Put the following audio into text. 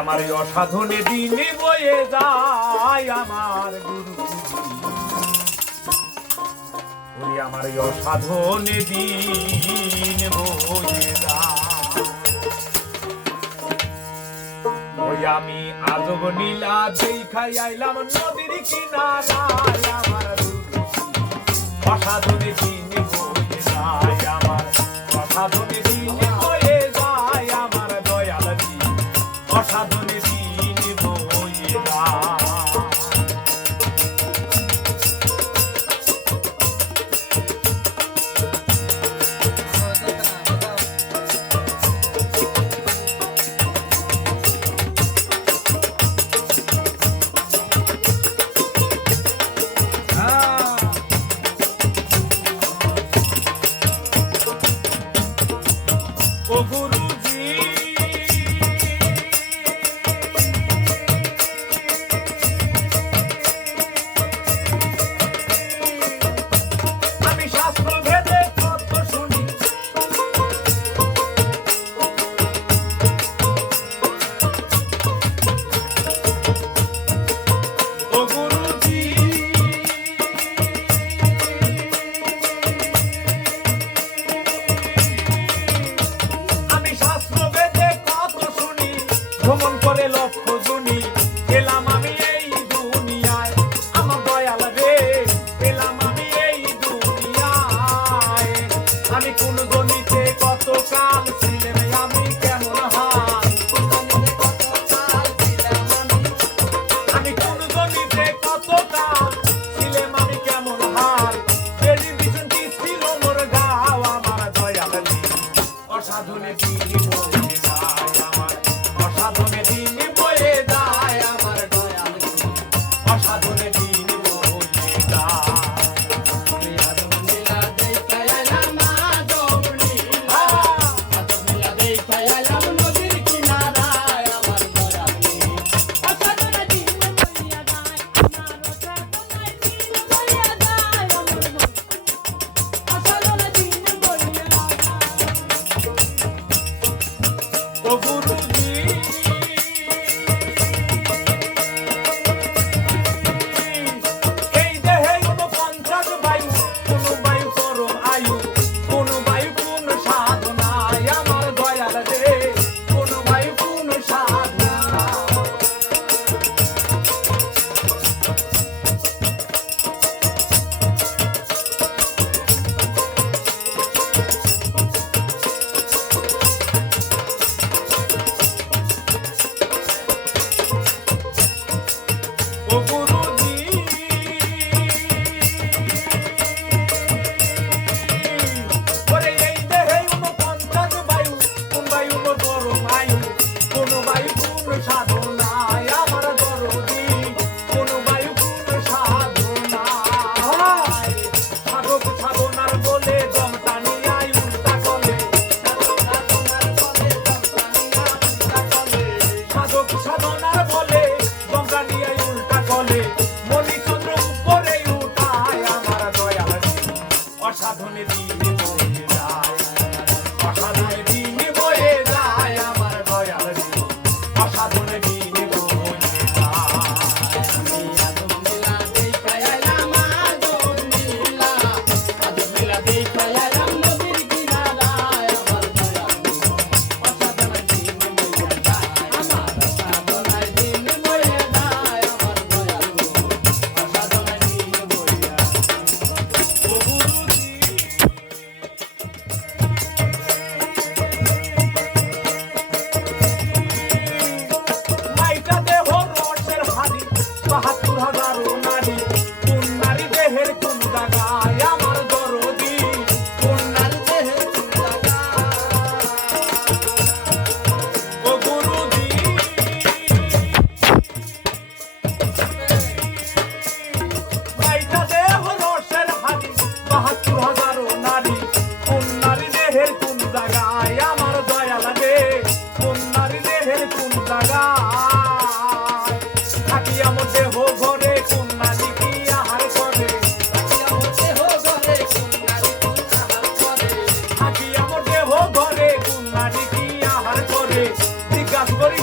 আমার অসাধনে দিনে বয়ে যায় আমার গুরু, ওই আমার অসাধনে দিন বয়ে যায়। ওই আমি আজব নীলা দেখাই আইলাম নদীর কিনারায় আমার গুরু, অসাধনে দিন বয়ে যায় আমার অসাধনে দিন বয়ে যায় আমার দয়াল দিন, অসাধনে দিন বয়ে যায়। ও গুরুজি আমি শাস্ত্র ভেদে কত শুনি, ও গুরুজি ভ্রমণ করে লক্ষ জনি এলাম আমি এই দুনিয়ায়, আমার দয়াল রে এলাম আমি এই দুনিয়ায়। আমি কোন গণিতে কত কাল ছিলেন আমি কেমন হাল, আমি কোন গণিতে কত কাল ছিলেন আমি কেমন হাল, এরই পিছনটি ছিল মোর গাও আমার দয়াল রে অসাধনে দিন বয়ে যায় আমার অসাধনে দিন বয়ে যায় আমার দয়াল দিন, অসাধনে দিন বয়ে যায়। ও গুরুজি এই দেহে কোনো পঞ্চাশ বায়ু, কোনো বায়ু পরম আয়ু, কোনো বায়ু কোন সাধনায় আমার দয়াল রে, কোনো বায়ু কোন সাধনা। ও গুরুজি ওরে এই দেহে পঞ্চাশ বায়ু, কোন বায়ু মোর পরম আয়ু, কোন বায়ু কোন সাধনায় আমার দরদি, কোন বায়ু কোন সাধনায়। সাধক সাধনার বলে দম টানিয়া উল্টা কলে, সাধক সাধনার বলে দম টানিয়া উল্টা কলে, মণিচন্দ্র উপরে উঠায় আমার দয়াল দিন, অসাধনে দিন বয়ে যায়, অসাধনে দিন বয়ে যায় আমার দয়াল দিন, অসাধনে দিন বয়ে যায়। ও গুরুজি মাইটা দেহ রসের হাড়ি, ৭২,০০০ নারী, কোন নারী দেহের কোন জায়গায় আমার দরদি, কোন নারী দেহের কোন জায়গায়। ও গুরুজি মাইটা দেহ রসের হাড়ি, ৭২,০০০ নারী, কোন নারী দেহের কোন জায়গায় আমার দয়াল রে, কোন নারী দেহের কোন জায়গায়। থাকি আমার দেহ ঘরে কোন নারী কি আহার করে, থাকি আমার দেহ ঘরে কোন নারী কি আহার করে, জিজ্ঞাসা করি